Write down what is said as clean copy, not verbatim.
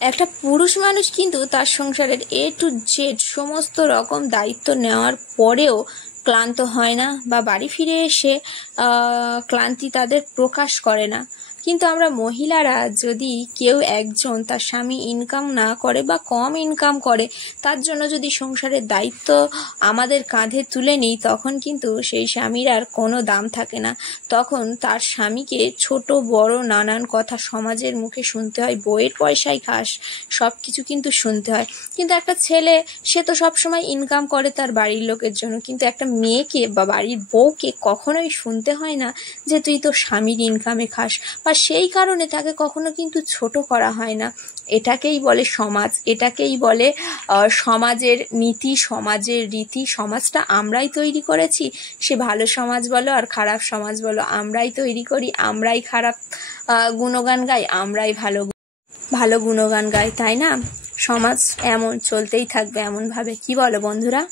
একটা পুরুষ মানুষ কিন্তু তার সংসারের A to Z সমস্ত রকম দায়িত্ব নেওয়ার পরেও ক্লান্ত হয় না, বা বাড়ি ফিরে এসে ক্লান্তি তাদের প্রকাশ করে না। কিন্তু আমরা মহিলারা যদি কেউ একজন তার স্বামী ইনকাম না করে বা কম ইনকাম করে, তার জন্য যদি সংসারের দায়িত্ব আমাদের কাঁধে তুলে নিই, তখন কিন্তু সেই স্বামীর আর কোনো দাম থাকে না। তখন তার স্বামীকে ছোট বড় নানান কথা সমাজের মুখে শুনতে হয়, বইয়ের পয়সায় খাস, সব কিছু কিন্তু শুনতে হয়। কিন্তু একটা ছেলে, সে তো সবসময় ইনকাম করে তার বাড়ির লোকের জন্য, কিন্তু একটা মেয়েকে বা বাড়ির বউকে কখনোই শুনতে হয় না যে তুই তো স্বামীর ইনকামে খাস, বা সেই কারণে তাকে কখনো কিন্তু ছোট করা হয় না। এটাকেই বলে সমাজ, এটাকেই বলে সমাজের নীতি, সমাজের রীতি। সমাজটা আমরাই তৈরি করেছি, সে ভালো সমাজ বলো আর খারাপ সমাজ বলো, আমরাই তৈরি করি। আমরাই খারাপ গুণগান গাই, আমরাই ভালো গুণগান গাই, তাই না? সমাজ এমন চলতেই থাকবে এমনভাবে। কি বলো বন্ধুরা?